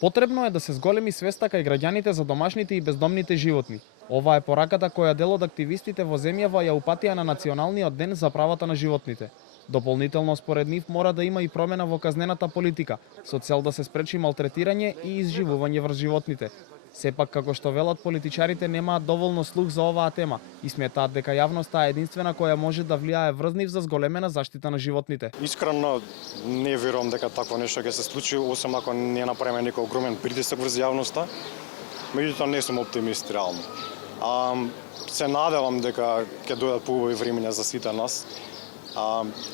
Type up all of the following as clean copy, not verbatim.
Потребно е да се зголеми свеста кај граѓаните за домашните и бездомните животни. Ова е пораката која дел од активистите во земјава ја упатија на Националниот ден за правата на животните. Дополнително според нив мора да има и промена во казнената политика, со цел да се спречи малтретирање и изживување врз животните. Сепак, како што велат, политичарите немаат доволно слух за оваа тема и сметаат дека јавноста е единствена која може да влијае врз нив за зголемена заштита на животните. Искрено не верувам дека такво нешто ќе се случи, освен ако не направиме некој огромен притисок врз јавноста. Меѓутоа не сум оптимист реално. Се надевам дека ќе дојдат поубави времиња за сите нас.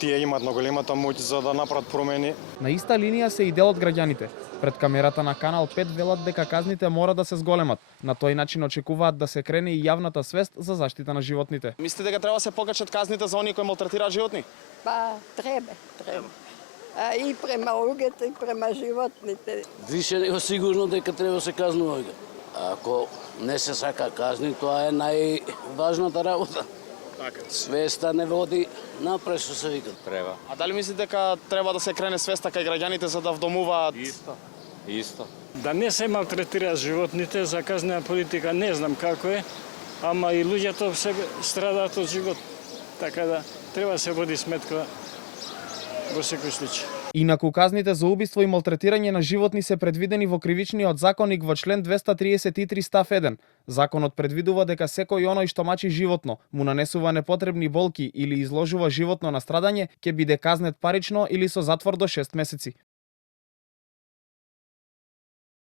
Тие имаат многу големата моќ за да направат промени. На иста линија се и дел од граѓаните. Пред камерата на Канал 5 велат дека казните мора да се зголемат. На тој начин очекуваат да се крене и јавната свест за заштита на животните. Мислите дека треба да се покачат казните за оние кои малтретираат животни? Па, треба. И према луѓето, и према животните. Више него сигурно дека треба да се казнува. Ако не се сака казни, тоа е најважната работа. Свеста не води напред, што се вика. Треба. А дали мислите дека треба да се крене свеста кај граѓаните за да вдомуваат? Исто. Да не се малтретираат животните, за казнена политика не знам како е, ама и луѓето се страдаат од живот. Така да треба да се води сметка во секој случај. Инаку казните за убиство и малтретирање на животни се предвидени во кривичниот законник во член 233 став 1. Законот предвидува дека секој оној што мачи животно, му нанесува непотребни болки или изложува животно на страдање, ќе биде казнет парично или со затвор до 6 месеци.